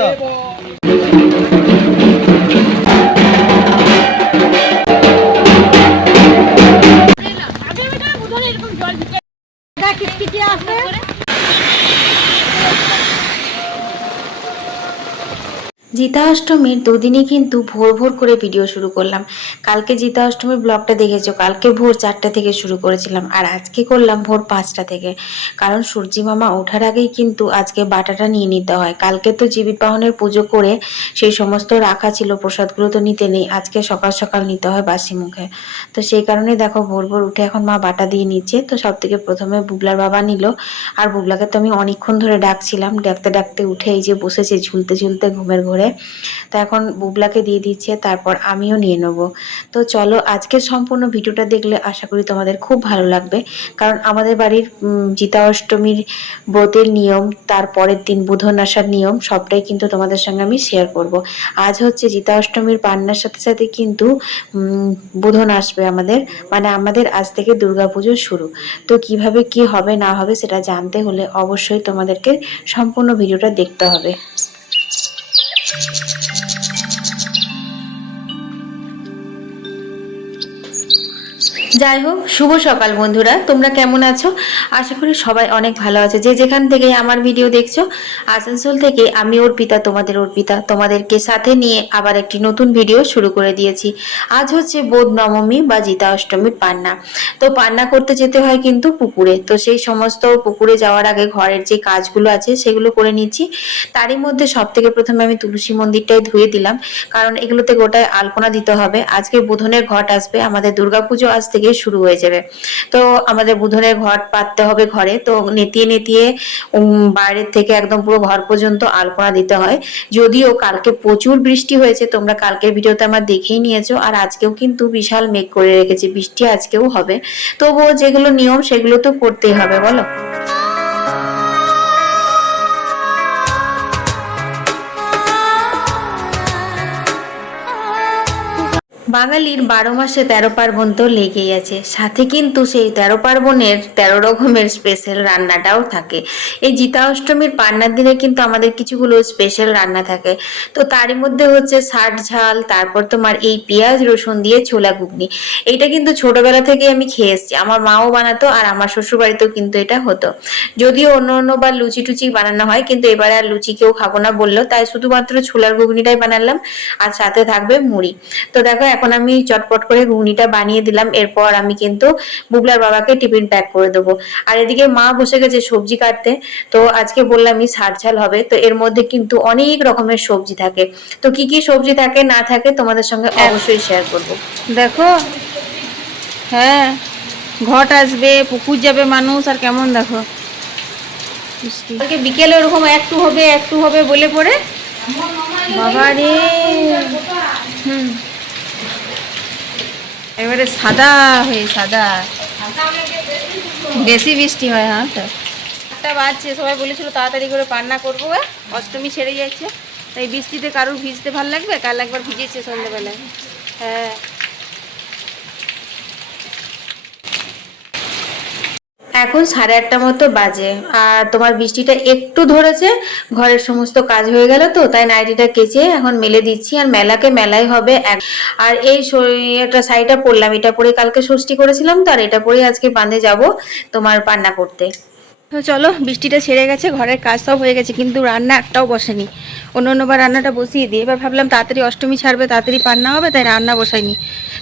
তো জিতা অষ্টমীর দুদিনই কিন্তু ভোর ভোর করে ভিডিও শুরু করলাম। কালকে জিতা অষ্টমীর ব্লগটা দেখেছ? কালকে ভোর চারটা থেকে শুরু করেছিলাম। আর আজকে করলাম ভোর পাঁচটা থেকে। কারণ সূর্যি মামা ওঠার আগেই কিন্তু আজকে বাটাটা নিয়ে নিতে হয়। কালকে তো জীবিত বাহনের পুজো করে সেই সমস্ত রাখা ছিল, প্রসাদগুলো তো নিতে নেই। আজকে সকাল সকাল নিতে হয় বাসি মুখে। তো সেই কারণে দেখো ভোর ভোর উঠে এখন মা বাটা দিয়ে নিচ্ছে। তো সব থেকে প্রথমে বুবলার বাবা নিল। আর বুবলাকে তো আমি অনেকক্ষণ ধরে ডাকছিলাম। ডাকতে ডাকতে উঠে এই যে বসেছে ঝুলতে ঝুলতে ঘুমের ঘরে। তো এখন বুবলাকে দিয়ে দিচ্ছে তারপর আমিও নিয়ে নেব। তো চলো আজকের সম্পূর্ণ ভিডিওটা দেখলে আশা করি তোমাদের খুব ভালো লাগবে। কারণ আমাদের বাড়ির জিতা অষ্টমীর ব্রতের নিয়ম, তার পরের দিন বুধন আসার নিয়ম, সবটাই কিন্তু তোমাদের সঙ্গে আমি শেয়ার করব। আজ হচ্ছে জিতা অষ্টমীর পান্নার সাথে সাথে কিন্তু বুধন আসবে আমাদের। মানে আমাদের আজ থেকে দুর্গাপুজো শুরু। তো কীভাবে কি হবে না হবে সেটা জানতে হলে অবশ্যই তোমাদেরকে সম্পূর্ণ ভিডিওটা দেখতে হবে। Thank you. যাই হোক শুভ সকাল বন্ধুরা। তোমরা কেমন আছো? আশা করি সবাই অনেক ভালো আছে। যে যেখান থেকে আমার ভিডিও দেখছ, আসানসোল থেকে আমি অর্পিতা, তোমাদের অর্পিতা, তোমাদেরকে সাথে নিয়ে আবার একটি নতুন ভিডিও শুরু করে দিয়েছি। আজ হচ্ছে বোধ নবমী বা জিতা অষ্টমীর পান্না। তো পান্না করতে যেতে হয় কিন্তু পুকুরে। তো সেই সমস্ত পুকুরে যাওয়ার আগে ঘরের যে কাজগুলো আছে, সেগুলো করে নিচ্ছি। তারই মধ্যে সব থেকে প্রথমে আমি তুলসী মন্দিরটাই ধুয়ে দিলাম। কারণ এগুলোতে গোটায় আলপনা দিতে হবে। আজকে বোধনের ঘট আসবে। আমাদের দুর্গাপুজো আজ থেকে শুরু হয়ে যাবে। তো আমাদের বুধনের ঘট পাততে হবে ঘরে। তো নেতিয়ে নেতিয়ে বাইরের থেকে একদম পুরো ঘর পর্যন্ত আলপনা দিতে হয়। যদিও কালকে প্রচুর বৃষ্টি হয়েছে, তোমরা কালকের ভিডিওতে আমার দেখেই নিয়েছো। আর আজকেও কিন্তু বিশাল মেঘ করে রেখেছে। বৃষ্টি আজকেও হবে। তবুও যেগুলো নিয়ম, সেগুলো তো করতেই হবে, বলো? বাঙালির বারো মাসে তেরো পার্বণ তো লেগেই আছে। সাথে কিন্তু সেই তেরো পার্বণের তেরো রকমের স্পেশাল রান্নাটাও থাকে। এই জিতা অষ্টমীর পান্নার দিনে কিন্তু আমাদের কিছুগুলো স্পেশাল রান্না থাকে। তো তারই মধ্যে হচ্ছে ষাট ঝাল, তারপর তোমার এই পেঁয়াজ, রসুন দিয়ে ছোলা ঘুগনি। এইটা কিন্তু ছোটবেলা থেকে আমি খেয়ে এসেছি। আমার মাও বানাতো আর আমার শ্বশুরবাড়িতেও কিন্তু এটা হতো। যদিও অন্য অন্য বার লুচি টুচি বানানো হয়, কিন্তু এবারে আর লুচি কেউ খাব না বলল তাই শুধুমাত্র ছোলার ঘুগনিটাই বানালাম আর সাথে থাকবে মুড়ি। তো দেখো এখন আমি চটপট করে ঘুগনিটা বানিয়ে দিলাম। এরপর আমি কিন্তু বুবলার বাবাকে টিফিন প্যাক করে দেবো। আর এদিকে মা বসে গেছে সবজি কাটতে। তো আজকে বললামই ষাট ঝাল হবে। তো এর মধ্যে কিন্তু অনেক রকমের সবজি থাকে। তো কি কি সবজি থাকে না থাকে তোমাদের সঙ্গে অবশ্যই শেয়ার করব। দেখো হ্যাঁ ঘট আসবে পুকুর যাবে মানুষ আর কেমন দেখো? বিকেলে ওরকম একটু হবে একটু হবে বলে পড়ে। বাবা রে হুম। এবারে সাদা হয়ে, সাদা। বেশি বৃষ্টি হয় হ্যাঁ একটা বাজছে, সবাই বলেছিল তাড়াতাড়ি করে পান্না করব? অষ্টমী ছেড়ে যাচ্ছে। তাই বৃষ্টিতে কারুর ভিজতে ভালো লাগবে? কাল একবার ভিজেছে সন্ধ্যেবেলায়। হ্যাঁ। এখন সাড়ে আটটা মতো বাজে। আর তোমার বৃষ্টিটা একটু ধরেছে, ঘরের সমস্ত কাজ হয়ে গেল তো, তাই নাইটিটা কেচে এখন মেলে দিচ্ছি, আর মেলাকে মেলাই হবে আর এই এটা শাড়িটা পরলাম, এটা পরে কালকে ষষ্ঠী করেছিলাম, তো আর এটা পরেই আজকে বাঁধে যাব তোমার পান্না করতে তো চলো, বৃষ্টিটা ছেড়ে গেছে, ঘরের কাজ সব হয়ে গেছে, কিন্তু রান্না একটাও বসেনি। অন্য অন্যবার রান্নাটা বসিয়ে দিই। এবার ভাবলাম তাড়াতাড়ি অষ্টমী ছাড়বে, তাড়াতাড়ি পান্না হবে, তাই রান্না বসাইনি।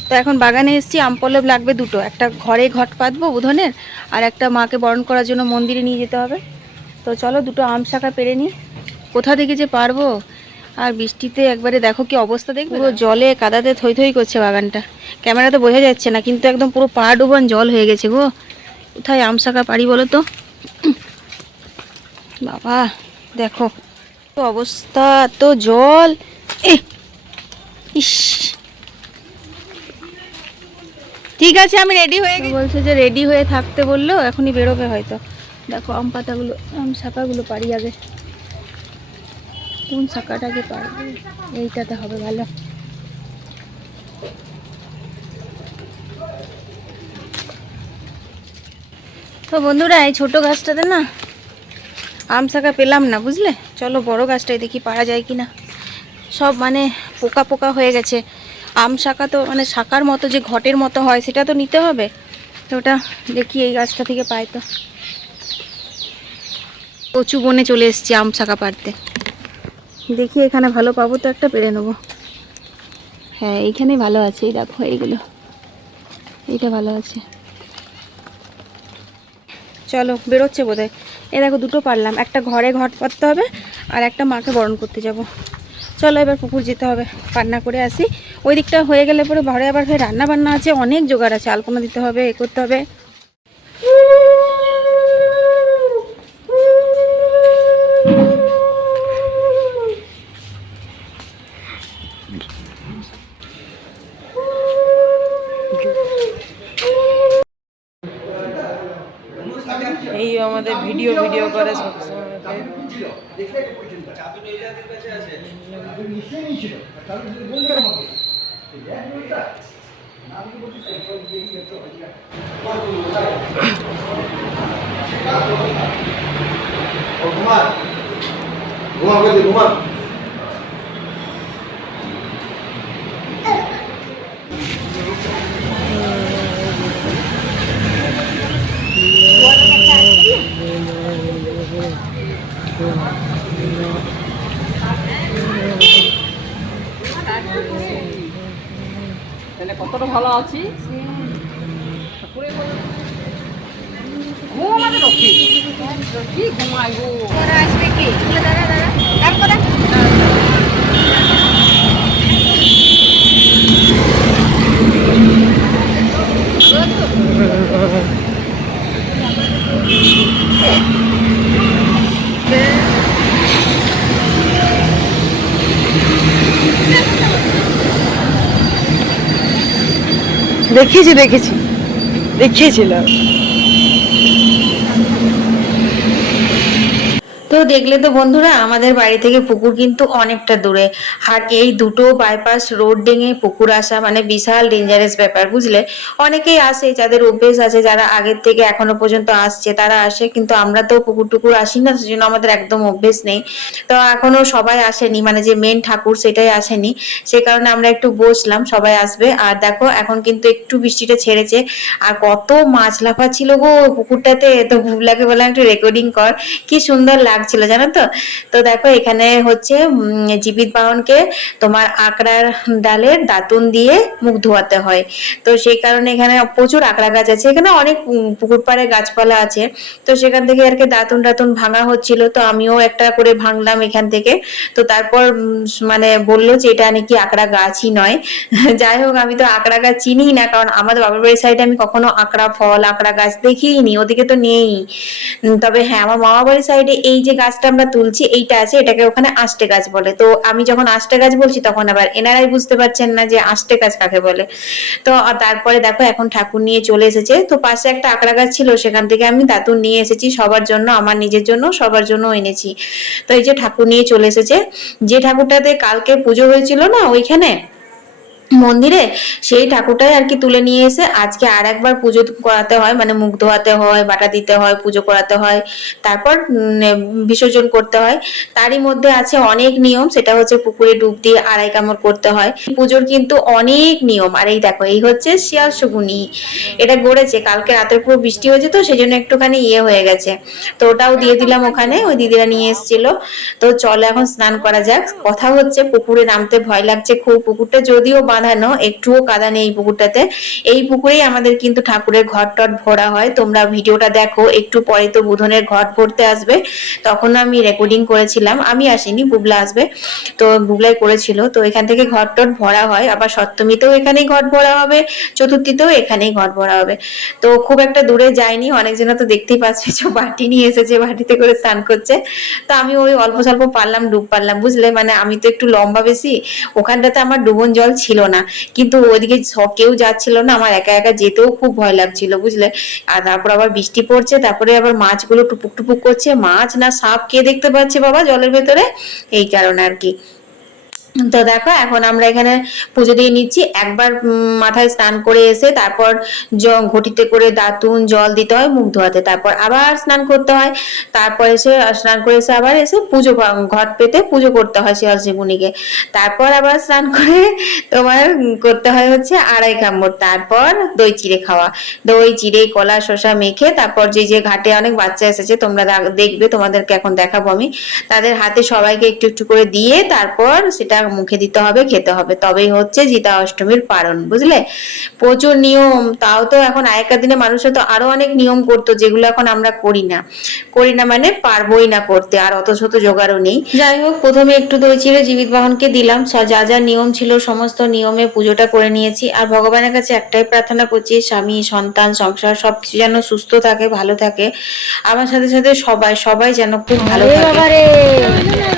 তো এখন বাগানে এসেছি আমপলব লাগবে দুটো। একটা ঘরে ঘট পাতবো বুধনের আর একটা মাকে বরণ করার জন্য মন্দিরে নিয়ে যেতে হবে। তো চলো, দুটো আম শাখা পেরে নিই। কোথা থেকে যে পারব? আর বৃষ্টিতে একবারে দেখো কি অবস্থা, দেখবে? পুরো জলে কাদাতে থই থই করছে বাগানটা। ক্যামেরা তো বোঝা যাচ্ছে না, কিন্তু একদম পুরো পা ডুবান জল হয়ে গেছে গো। কোথায় আম শাখা পারি বলো তো? বাবা দেখো তো অবস্থা? তো জল? ইস। ঠিক আছে আমি রেডি হয়ে বলছে যে রেডি হয়ে থাকতে বলল এখনই বেরোবে হয়তো। দেখো আম পাতাগুলো আম শাখাগুলো পারি আগে কোন শাখাটাকে পারবে এইটাতে হবে ভালো। তো বন্ধুরা এই ছোটো গাছটাতে না আম শাখা পেলাম না, বুঝলে? চলো বড় গাছটাই দেখি পারা যায় কি না সব মানে পোকা পোকা হয়ে গেছে। আম শাখা তো মানে শাখার মতো যে ঘটের মতো হয়, সেটা তো নিতে হবে। তো ওটা দেখি এই গাছটা থেকে পাই তো। কচু বনে চলে এসেছি আম শাখা পাড়তে। দেখি এখানে ভালো পাবো তো একটা পেরে নেব। হ্যাঁ এইখানে ভালো আছে, এই দেখো এইগুলো। এইটা ভালো আছে। চলো, বেরোচ্ছে বোধ হয় এ দেখো দুটো পারলাম। একটা ঘরে ঘর পাততে হবে আর একটা মাকে বরণ করতে যাব। চলো এবার পুকুর যেতে হবে। রান্না করে আসি। ওই দিকটা হয়ে গেলে পরে ঘরে আবার রান্না বান্না আছে। অনেক জোগাড় আছে। আলপনা দিতে হবে, এ করতে হবে। আমাদের ভিডিও ভিডিও করে সবসময় ঘুমা ঘুমা কতটা ভালো আছি? ঘুম আমাদের রক্ষি কি? ঘুমাই গো? আসবে কি? দাঁড়া দাঁড়া দেখেছি দেখেছি দেখিয়েছিলাম। তো দেখলে তো বন্ধুরা, আমাদের বাড়ি থেকে পুকুর কিন্তু অনেকটা দূরে। আর এই দুটো বাইপাস রোড ডেঙে পুকুর আসা মানে বিশাল ডেঞ্জারাস ব্যাপার, বুঝলে? অনেকেই আসে, যাদের অভ্যেস আছে, যারা আগের থেকে এখনও পর্যন্ত আসছে, তারা আসে, কিন্তু আমরা তো পুকুর টুকুর আসি না, সেজন্য আমাদের একদম অভ্যেস নেই। তো এখনও সবাই আসেনি মানে যে মেন ঠাকুর সেটাই আসেনি। সে কারণে আমরা একটু বসলাম, সবাই আসবে। আর দেখো, এখন কিন্তু একটু বৃষ্টিটা ছেড়েছে। আর কত মাছ লাফা ছিল গো পুকুরটাতে, তো বুবলাকে বললাম একটু রেকর্ডিং কর। কি সুন্দর লাগছিল, জানো তো? তো দেখো, এখানে হচ্ছে জীবিত বাহনকে তোমার আকড়ার ডালের দাতুন দিয়ে মুখ ধোয়াতে হয়। তো সেই কারণে এখানে প্রচুর আকড়া গাছ আছে। এখানে অনেক পুকুর পাড়ে গাছপালা আছে। তো সেখান থেকে আর কি দাতুন টাতুন ভাঙা হচ্ছিল। তো আমিও একটা করে ভাঙলাম এখান থেকে। তো তারপর মানে বলল যে, এটা নাকি আকড়া গাছই নয়। যাই হোক, আমি তো আকড়া গাছ চিনি না, কারণ আমাদের বাবার বাড়ির সাইডে আমি কখনো আকড়া ফল আকড়া গাছ দেখিনি ওদিকে তো নেই তবে হ্যাঁ আমার মামা বাড়ির সাইডে এই যে গাছটা আমরা তুলছি, এইটা আছে, এটাকে ওখানে আষ্টে গাছ বলে। তো আমি যখন আষ্টে গাছ বলছি, তখন আবার এনারাই বুঝতে পারছেন না যে আষ্টে গাছ কাকে বলে। তো তারপরে দেখো, এখন ঠাকুর নিয়ে চলে এসেছে। তো পাশে একটা আকড়া গাছ ছিল, সেখান থেকে আমি দাতুন নিয়ে এসেছি। সবার জন্য, আমার নিজের জন্য, সবার জন্য এনেছি। তো এই যে ঠাকুর নিয়ে চলে এসেছে, যে ঠাকুরটাতে কালকে পুজো হয়েছিল না, ওইখানে? মন্দিরে, সেই ঠাকুরটাই আর কি তুলে নিয়ে এসে আজকে আর একবার পুজো করাতে হয় মানে মুখ ধোয়াতে হয়, বাটা দিতে হয়, পুজো করাতে হয়, তারপর বিসর্জন করতে হয়। তারই মধ্যে আছে অনেক নিয়ম, সেটা হচ্ছে পুকুরে ডুব দিয়ে আড়াই কামড় করতে হয়। পুজোর কিন্তু অনেক নিয়ম, আর এই দেখো, এই হচ্ছে শিয়াল শগুনি এটা গড়েছে, কালকে রাতের পুরো বৃষ্টি হয়েছে তো সেই জন্য একটুখানি ইয়ে হয়ে গেছে। তো ওটাও দিয়ে দিলাম ওখানে, ওই দিদিরা নিয়ে এসেছিল। তো চলো এখন স্নান করা যাক। কথা হচ্ছে পুকুরে নামতে ভয় লাগছে খুব, পুকুরটা যদিও বাঁধানো একটুও কাদা নেই এই পুকুরটাতে। এই পুকুরেই আমাদের কিন্তু ঠাকুরের ঘট টট ভরা হয়। তোমরা ভিডিওটা দেখো, একটু পরে তো বুধনের ঘট ভরতে আসবে। তখন আমি রেকর্ডিং করেছিলাম। আমি আসিনি, বুবলা আসবে। তো বুবলাই করেছিল। তো এখান থেকে ঘট টট ভরা হয়। আবার সপ্তমীতেও এখানেই ঘট ভরা হবে, চতুর্থীতেও এখানেই ঘট ভরা হবে। তো খুব একটা দূরে যায়নি অনেকজনে তো দেখতেই পাচ্ছে, যে বাটি নিয়ে এসেছে, বাটিতে করে স্নান করছে। তো আমি ওই অল্প স্বল্প পারলাম, ডুব পারলাম, বুঝলে? মানে আমি তো একটু লম্বা বেশি। ওখানটাতে আমার ডুবন জল ছিল না। কিন্তু ওইদিকে কেউ যাচ্ছিল না, আমার একা একা যেতেও খুব ভয় লাগছিল, বুঝলে? আর তারপর আবার বৃষ্টি পড়ছে, তারপরে আবার মাছগুলো টুপুক টুপুক করছে, মাছ না সাপ কে দেখতে পাচ্ছে বাবা জলের ভেতরে? এই কারণে আর কি। তো দেখো, এখন আমরা এখানে পুজো দিয়ে নিচ্ছি। একবার মাথায় স্নান করে এসে তারপর ঘটিতে করে দাঁতুন, জল দিতে হয়, মুখ ধোয়াতে। তারপর আবার স্নান করতে হয়। তারপর এসে স্নান করে এসে আবার এসে পুজো ঘট পেতে পুজো করতে হয় শিয়াল শিবুনিকে তারপর আবার স্নান করে তোমার করতে হয় হচ্ছে আড়াই কামড়। তারপর দই চিড়ে খাওয়া। দই, চিড়ে, কলা, শসা মেখে তারপর যে যে ঘাটে অনেক বাচ্চা এসেছে, তোমরা দেখবে, তোমাদেরকে এখন দেখাবো আমি। তাদের হাতে সবাইকে একটু একটু করে দিয়ে তারপর মুখে দিতে হবে, খেতে হবে। তবেই হচ্ছে জিতা অষ্টমীর পারণ বুঝলে? প্রচুর নিয়ম, তাও তো এখন আগেকার দিনে মানুষের তো আরও অনেক নিয়ম করতো, যেগুলো এখন আমরা করি না। করি না মানে পারবোই না করতে, আর অত শত জোগাড়ও নেই। যাই হোক, প্রথমে একটু দই চিড়ে জীবিত বাহনকে দিলাম। যা যা নিয়ম ছিল সমস্ত নিয়মে পুজোটা করে নিয়েছি। আর ভগবানের কাছে একটাই প্রার্থনা করছি, স্বামী, সন্তান, সংসার, সবকিছু যেন সুস্থ থাকে, ভালো থাকে। আমার সাথে সাথে সবাই সবাই যেন খুব ভালো থাকে।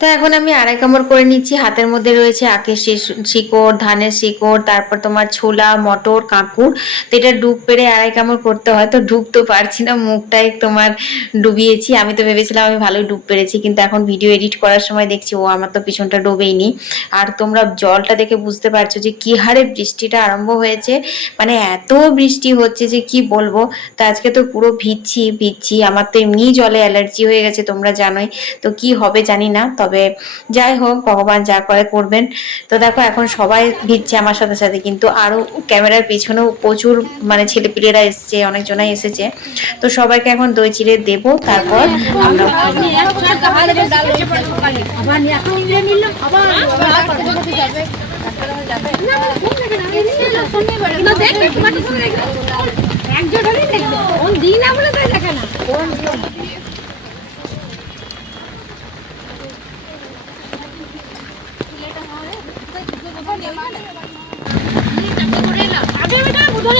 তো এখন আমি আড়াই কামড় করে নিচ্ছি। হাতের মধ্যে রয়েছে আখের শিকড়, ধানের শিকড়, তারপর তোমার ছোলা, মটর কাঁকুর তো এটা ডুব পেরে আড়াই কামড় করতে হয়, তো ডুব তো পারছি না, মুখটাই তোমার ডুবিয়েছি। আমি তো ভেবেছিলাম আমি ভালোই ডুব পেরেছি, কিন্তু এখন ভিডিও এডিট করার সময় দেখছি, ও আমার তো পিছনটা ডোবেইনি। আর তোমরা জলটা দেখে বুঝতে পারছ যে কি হারে বৃষ্টিটা আরম্ভ হয়েছে। মানে এত বৃষ্টি হচ্ছে যে কি বলব? তো আজকে তো পুরো ভিজছি ভিজছি। আমার তো এমনি জলে অ্যালার্জি হয়ে গেছে, তোমরা জানোই। তো কি হবে জানি না, তবে যাই হোক, ভগবান যা করে করবেন। তো দেখো, এখন সবাই ভিজছে আমার সাথে সাথে, কিন্তু আরও ক্যামেরার পিছনেও প্রচুর মানে ছেলেপিলেরা এসছে, অনেকজনাই এসেছে। তো সবাইকে এখন দই চিড়ে দেবো, তারপর আমরা হলেই দেখবে। ওন দিই না বলে তাই দেখে না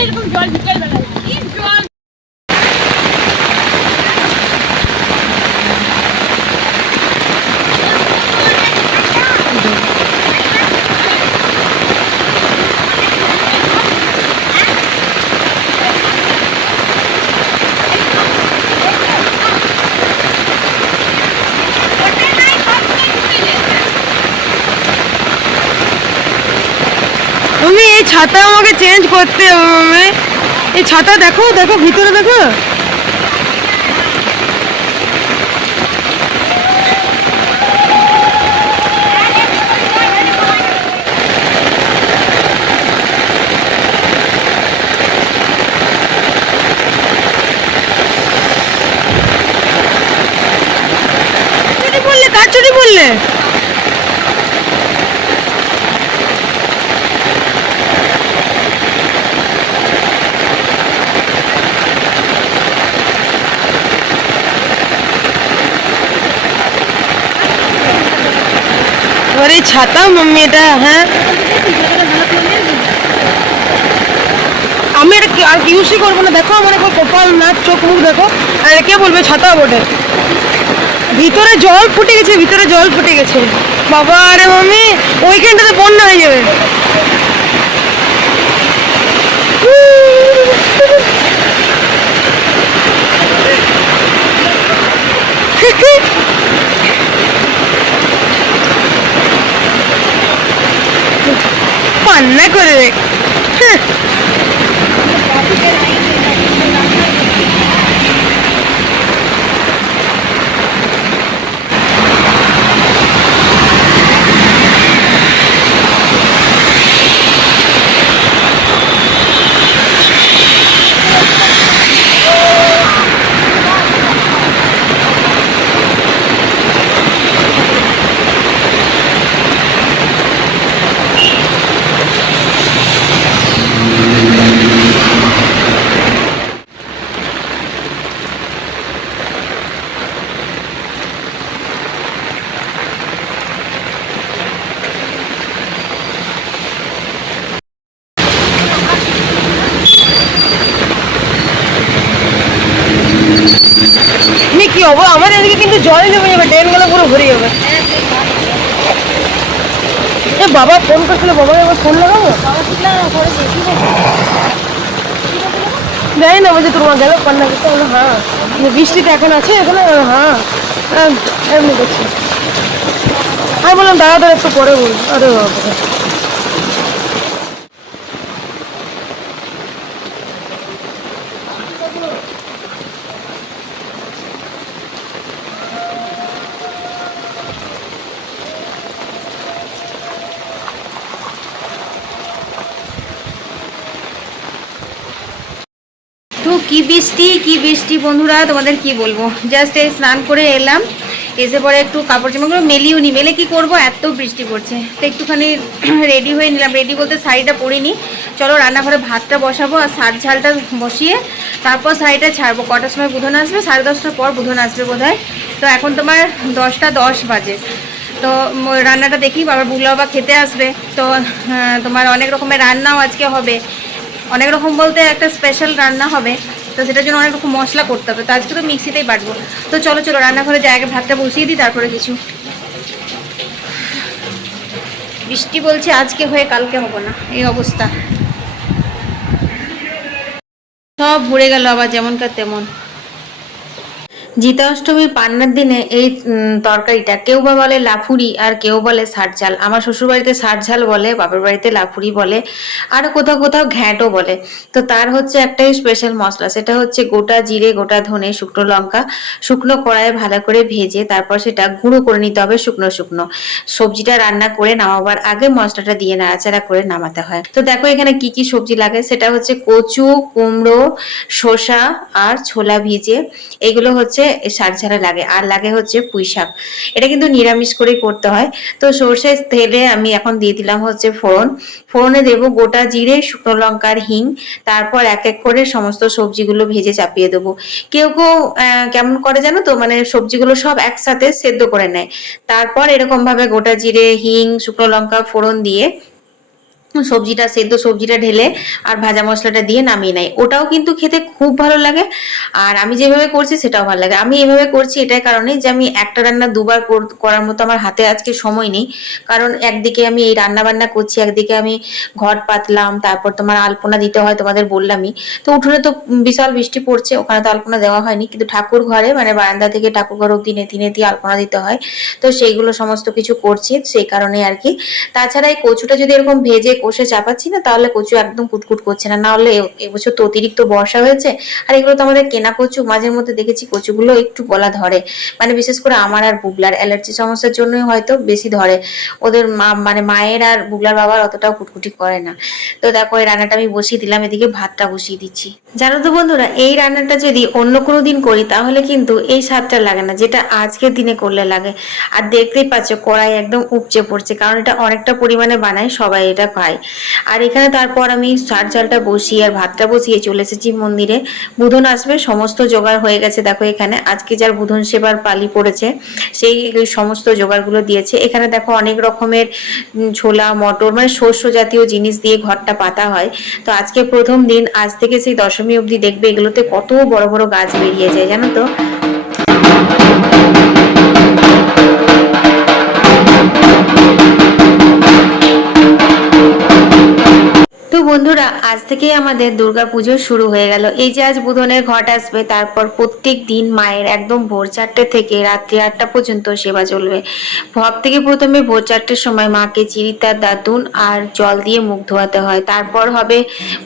এরকম জল বিকেল বেলায় কি জল তুমি এই ছাতা আমাকে চেঞ্জ করতে হবে এই ছাতা দেখো দেখো ভিতরে দেখো চুরি বললে কার চুরি বললে ছাতা মাম্মি এটা হ্যাঁ আমি এটা আর ইউসি করব না দেখো আমার এখন কপাল নাক চোখ মুখ দেখো আর কে বলবে ছাতা বটে ভিতরে জল ফুটে গেছে ভিতরে জল ফুটে গেছে বাবা আরে মাম্মি ওইখানটাতে বন্যা হয়ে যাবে পান্না করে আমাদের এদিকে কিন্তু জলই জমে যাবে ড্রেনগুলো পুরো ভরে যাবে। এ বাবা ফোন করছিল বাবাকে একবার ফোন লাগাবো? জানি না বলছে মা গেল কান্না করতে বলো হ্যাঁ। বৃষ্টিতে এখন আছে এখানে হ্যাঁ। হ্যাঁ, এমনি করছে। আমি বললাম দাঁড়া দাঁড়া একটু পরে বল আরে বাবা। তো কি বৃষ্টি কি বৃষ্টি বন্ধুরা, তোমাদের কি বলব? জাস্ট এই স্নান করে এলাম, এসে পরে একটু কাপড় জামাগুলো মেলিও নি। মেলে কি করব? এত বৃষ্টি পড়ছে। তো একটুখানি রেডি হয়ে নিলাম। রেডি বলতে শাড়িটা পরিনি। চলো রান্নাঘরে ভাতটা বসাবো আর সাত ঝালটা বসিয়ে তারপর শাড়িটা ছাড়বো। কটার সময় বুধন আসবে? সাড়ে দশটার পর বুধন আসবে বোধ তো এখন তোমার দশটা দশ বাজে। তো রান্নাটা দেখি বাবার বুগলা বাবা খেতে আসবে। তো তোমার অনেক রকমের রান্নাও আজকে হবে। অনেক রকম বলতে একটা স্পেশাল রান্না হবে, তো সেটার জন্য অনেক রকম মশলা করতে হবে, তো আজকে তো মিক্সিতেই বাটবো। তো চলো চলো, রান্নাঘরে জায়গা ভাতটা বসিয়ে দিই, তারপরে কিছু। বৃষ্টি বলছে আজকে হয়ে, কালকে হব না, এই অবস্থা। সব ভরে গেল আবার যেমনকার তেমন। জিতা অষ্টমীর পান্নার দিনে এই তরকারিটা কেউ বা বলে লাফুরি আর কেউ বলে ষাটঝাল আমার শ্বশুরবাড়িতে ষাটঝাল বলে, বাপের বাড়িতে লাফুরি বলে, আর কোথাও কোথাও ঘ্যাঁটও বলে। তো তার হচ্ছে একটাই স্পেশাল মশলা, সেটা হচ্ছে গোটা জিরে, গোটা ধনে, শুকনো লঙ্কা। শুকনো কড়াইয়ে ভালো করে ভেজে তারপর সেটা গুঁড়ো করে নিতে হবে শুকনো শুকনো। সবজিটা রান্না করে নামাবার আগে মশলাটা দিয়ে নাড়াচাড়া করে নামাতে হয়। তো দেখো এখানে কি কি সবজি লাগে, সেটা হচ্ছে কচু, কুমড়ো, শসা আর ছোলা ভিজে। এগুলো হচ্ছে সারঝাড়া লাগে। আর লাগে হচ্ছে পুঁই শাক। এটা কিন্তু নিরামিষ করেই করতে হয়। তো সর্ষে তেলে আমি এখন দিয়ে দিলাম হচ্ছে ফোড়ন। ফোড়নে দেবো গোটা জিরে, শুকনো লঙ্কার হিং। তারপর এক এক করে সমস্ত সবজিগুলো ভেজে চাপিয়ে দেবো। কেউ কেউ কেমন করে জানো তো? মানে সবজিগুলো সব একসাথে সেদ্ধ করে নেয়। তারপর এরকম ভাবে গোটা জিরে, হিং, শুকনো লঙ্কা, ফোড়ন দিয়ে সবজিটা, সেদ্ধ সবজিটা ঢেলে আর ভাজা মশলাটা দিয়ে নামিয়ে নেয়। ওটাও কিন্তু খেতে খুব ভালো লাগে। আর আমি যেভাবে করছি সেটাও ভালো লাগে। আমি এভাবে করছি এটাই কারণে যে আমি একটা রান্না দুবার কর- করার মতো আমার হাতে আজকে সময় নেই। কারণ একদিকে আমি এই রান্না বান্না করছি, একদিকে আমি ঘট পাতলাম, তারপর তোমার আলপনা দিতে হয় তোমাদের বললামই। তো উঠোনে তো বিশাল বৃষ্টি পড়ছে, ওখানে তো আলপনা দেওয়া হয়নি। কিন্তু ঠাকুর ঘরে মানে বারান্দা থেকে ঠাকুর ঘর অব্দি নেতি নেতি আলপনা দিতে হয়। তো সেইগুলো সমস্ত কিছু করছি, সেই কারণে আর কি। তাছাড়া এই কচুটা যদি এরকম ভেজে কষে চাপাচ্ছি না, তাহলে কচু একদম কুটকুট করছে না। না হলে এবছর তো অতিরিক্ত বর্ষা হয়েছে, আর এগুলো তো আমাদের কেনা কচু মাঝের মধ্যে দেখেছি কচুগুলো একটু গলা ধরে। মানে বিশেষ করে আমার আর বুগলার অ্যালার্জি সমস্যার জন্যই হয়তো বেশি ধরে। ওদের মা মানে মায়ের আর বুগলার বাবার অতটাও কুটকুটি করে না। তো দেখো, এই রান্নাটা আমি বসিয়ে দিলাম, এদিকে ভাতটা বসিয়ে দিচ্ছি। জানো তো বন্ধুরা, এই রান্নাটা যদি অন্য কোনো দিন করি, তাহলে কিন্তু এই স্বাদটা লাগে না, যেটা আজকের দিনে করলে লাগে। আর দেখতেই পাচ্ছ, কড়াই একদম উপচে পড়ছে, কারণ এটা অনেকটা পরিমাণে বানায় সবাই এটা পায় আর এখানে তারপর আমি সার চালটা বসিয়ে আর ভাতটা বসিয়ে চলে এসেছি মন্দিরে। বুধন আসবে, সমস্ত জোগাড় হয়ে গেছে দেখো এখানে। আজকে যার বুধন সেবার পালি পড়েছে, সেই সমস্ত জোগাড়গুলো দিয়েছে। এখানে দেখো অনেক রকমের ছোলা, মটর মানে শস্য জাতীয় জিনিস দিয়ে ঘরটা পাতা হয়। তো আজকে প্রথম দিন, আজ থেকে সেই দশমী অবধি দেখবে এগুলোতে কত বড় বড় গাছ বেরিয়ে যায়, জানো তো? বন্ধুরা, আজ থেকেই আমাদের দুর্গা পুজো শুরু হয়ে গেল। এই যে আজ বুধনের ঘট আসবে, তারপর প্রত্যেক দিন মায়ের একদম ভোর চারটে থেকে রাত্রি আটটা পর্যন্ত সেবা চলবে। সব থেকে প্রথমে ভোর চারটের সময় মাকে চিরিতার দাতুন আর জল দিয়ে মুখ ধোয়াতে হয়। তারপর হবে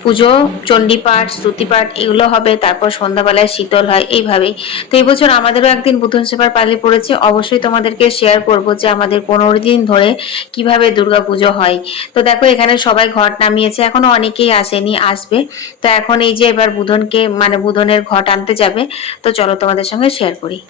পুজো, চণ্ডীপাঠ, স্তুতিপাঠ, এগুলো হবে। তারপর সন্ধ্যাবেলায় শীতল হয়, এইভাবেই। তো এই বছর আমাদেরও একদিন বুধন সেবার পালি পড়েছে। অবশ্যই তোমাদেরকে শেয়ার করব যে আমাদের পনেরো দিন ধরে কীভাবে দুর্গা পুজো হয়। তো দেখো, এখানে সবাই ঘট নামিয়েছে। এখনও অনেকেই আসেনি, আসবে তো এখন এই যে এবার বুধনকে মানে বুধনের ঘট আনতে যাবে, তো চলো তোমাদের সঙ্গে শেয়ার করি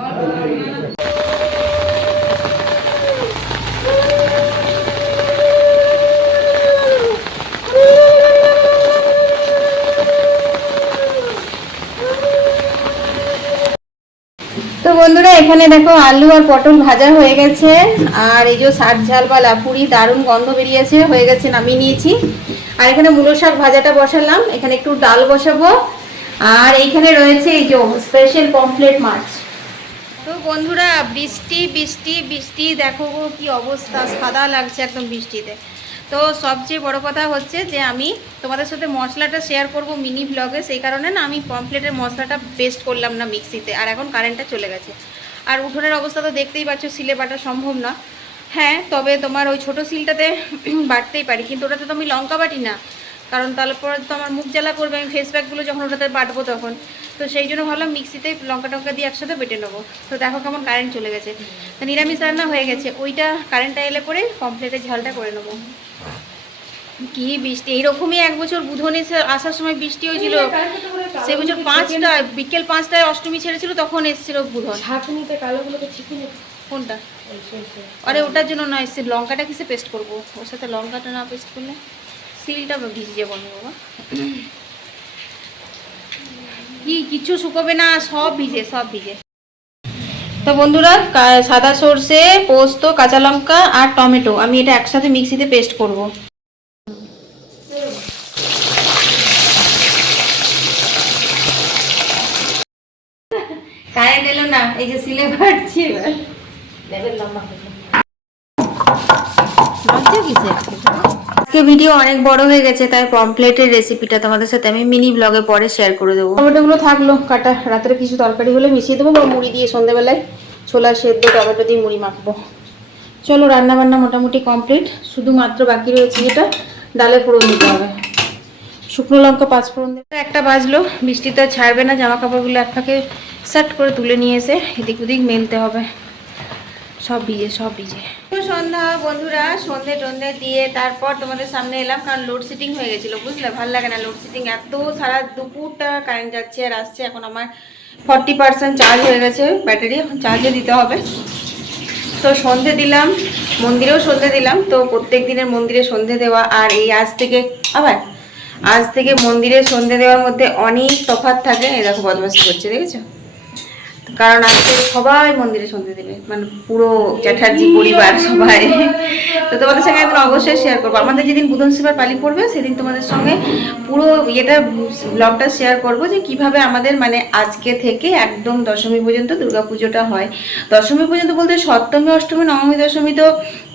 তো বন্ধুরা, এখানে দেখো আলু আর পটল ভাজা হয়ে গেছে। আর এই যে শাক ঝাল বা লাপুরি দারুণ গন্ধ বেরিয়েছে, হয়ে গেছে নামিয়ে নিয়েছি। আর এখানে মূলো শাক ভাজাটা বসালাম, এখানে একটু ডাল বসাবো। আর এইখানে রয়েছে এই যে স্পেশাল পমফ্লেট মাছ। তো বন্ধুরা, বৃষ্টি বৃষ্টি বৃষ্টি, দেখো গো কি অবস্থা, সাদা লাগছে একদম বৃষ্টিতে। তো সবচেয়ে বড় কথা হচ্ছে যে আমি তোমাদের সাথে মশলাটা শেয়ার করব মিনি ব্লগে সেই কারণে না আমি পমপ্লেটের মশলাটা পেস্ট করলাম না মিক্সিতে আর এখন কারেন্টটা চলে গেছে। আর উঠোনের অবস্থা তো দেখতেই পাচ্ছ, সিলে বাটা সম্ভব না। হ্যাঁ তবে তোমার ওই ছোটো সিলটাতে বাটতেই পারি, কিন্তু ওটাতে তো আমি লঙ্কা বাটি না। কারণ তারপর তো আমার মুখ জ্বালা করবে আমি ফেস প্যাকগুলো যখন ওটাতে বাটবো তখন। তো সেই জন্য ভাবলাম মিক্সিতে লঙ্কা টঙ্কা দিয়ে একসাথে বেটে নেব। তো দেখো কেমন কারেন্ট চলে গেছে। তো নিরামিষ রান্না হয়ে গেছে। ওইটা কারেন্টটা এলে পরে কমপ্লেটের ঝালটা করে নেব। কি বৃষ্টি এইরকমই এক বছর বুধনে সে- আসার সময় বৃষ্টি হয়েছিল। সেই বছর পাঁচটা বিকেল পাঁচটায় অষ্টমী ছেড়েছিল তখন এসেছিল বুধন। ঝাঁকুনিতে কালোগুলোকে ছিপে কোনটা? আরে ওটার জন্য না সে লঙ্কাটা কিসে পেস্ট করব? ওর সাথে লঙ্কাটা না পেস্ট করলে? সিলটা ভিজে যাব আমি বাবা। কি কিছু শুকোবে না সব ভিজে সব ভিজে। তো বন্ধুরা সাদা সর্ষে পোস্ত কাঁচা লঙ্কা আর টমেটো আমি এটা একসাথে মিক্সিতে পেস্ট করব। কারেন্ট এলো না এই যে সিলে এবার। আজকে ভিডিও অনেক বড় হয়ে গেছে, তাই পমপ্লেটের রেসিপিটা তোমাদের সাথে আমি মিনি ব্লগে পরে শেয়ার করে দেবো। টমেটোগুলো থাকল, কাটা। রাতের কিছু তরকারি হলে মিশিয়ে দেবো বা মুড়ি দিয়ে সন্ধ্যেবেলায় ছোলা সেদ্ধ টমেটো দিয়ে মুড়ি মাখবো। চলো রান্না বান্না মোটামুটি কমপ্লিট শুধুমাত্র বাকি রয়েছে যেটা, ডালে ফোড়ন দিতে হবে। শুকনো লঙ্কা, পাঁচ ফোড়ন দেবে। একটা বাজলো, বৃষ্টি তো ছাড়বে না, জামা কাপড়গুলো এক ফাঁকে সেট করে তুলে নিয়ে এসে এদিক ওদিক মেলতে হবে। সব ভিজে সব ভিজে সন্ধ্যা বন্ধুরা, সন্ধে টন্ধে দিয়ে তারপর তোমাদের সামনে এলাম, কারণ লোডশেডিং হয়ে গেছিল, বুঝলে? ভালো লাগে না লোডশেডিং এত সারা দুপুরটা কারেন্ট যাচ্ছে আর আসছে, এখন আমার ফর্টি পার্সেন্ট চার্জ হয়ে গেছে ব্যাটারি এখন চার্জে দিতে হবে। তো সন্ধে দিলাম, মন্দিরেও সন্ধে দিলাম, তো প্রত্যেক দিনের মন্দিরে সন্ধে দেওয়া, আর এই আজ থেকে, আবার আজ থেকে মন্দিরে সন্ধে দেওয়ার মধ্যে অনেক তফাৎ থাকে দেখো বদমাসি করছে, দেখেছ? কারণ আজকে সবাই মন্দিরে শুনতে দেবে মানে পুরো চ্যাটার্জি পরিবার সবাই। তো তোমাদের সঙ্গে একদিন অবশ্যই শেয়ার করব। আমাদের যেদিন বুধন সেবার পালি পড়বে, সেদিন তোমাদের সঙ্গে পুরো ইয়েটা ব্লগটা শেয়ার করব যে কীভাবে আমাদের মানে আজকে থেকে একদম দশমী পর্যন্ত দুর্গা পুজোটা হয়। দশমী পর্যন্ত বলতে সপ্তমী, অষ্টমী, নবমী, দশমী তো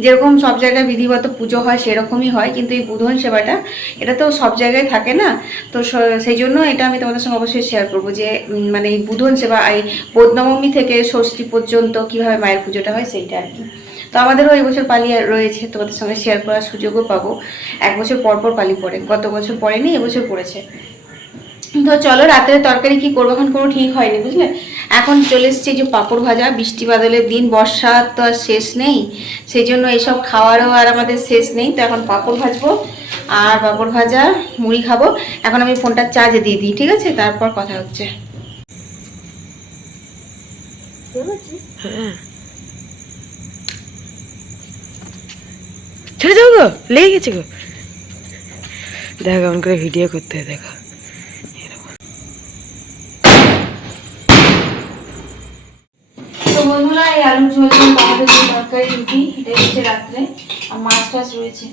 যেরকম সব জায়গায় বিধিগত পুজো হয়, সেরকমই হয়। কিন্তু এই বুধন সেবাটা, এটা তো সব জায়গায় থাকে না। তো সেই জন্য এটা আমি তোমাদের সঙ্গে অবশ্যই শেয়ার করব যে মানে এই বুধন সেবা, এই পৌর্ণমী থেকে ষষ্ঠী পর্যন্ত কীভাবে মায়ের পুজোটা হয় সেইটা আর কি। তো আমাদেরও এই বছর পালি রয়েছে, তোমাদের সঙ্গে শেয়ার করার সুযোগও পাবো। এক বছর পর পর পালি পড়ে, গত বছর পড়েনি এবছর পড়েছে। তো চলো, রাতের তরকারি কি করব এখন কোনো ঠিক হয়নি, বুঝলে? এখন চলে এসছে যে পাঁপড় ভাজা, বৃষ্টি বাদলের দিন, বর্ষা তো আর শেষ নেই সেই জন্য এইসব খাওয়ারও আর আমাদের শেষ নেই। তো এখন পাঁপড় ভাজবো, আর পাঁপড় ভাজা, মুড়ি খাব। এখন আমি ফোনটা চার্জে দিয়ে দিই, ঠিক আছে? তারপর কথা হচ্ছে। ছেড়ে গো, লেগে গেছে গো। দেখো করে ভিডিও করতে দেখো। বন্ধুরা, এই আলু যে তরকারি, রুটি হচ্ছে রাত্রে। আর মাছ টাছ রয়েছে।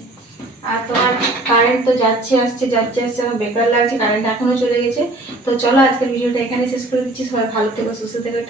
আর তোমার কারেন্ট তো যাচ্ছে, আসছে যাচ্ছে, আসছে, আমার বেকার লাগছে কারেন্ট এখনও চলে গেছে। তো চলো, আজকের ভিডিওটা এখানে শেষ করে দিচ্ছি। সবাই ভালো থেকো, সুস্থ থেকো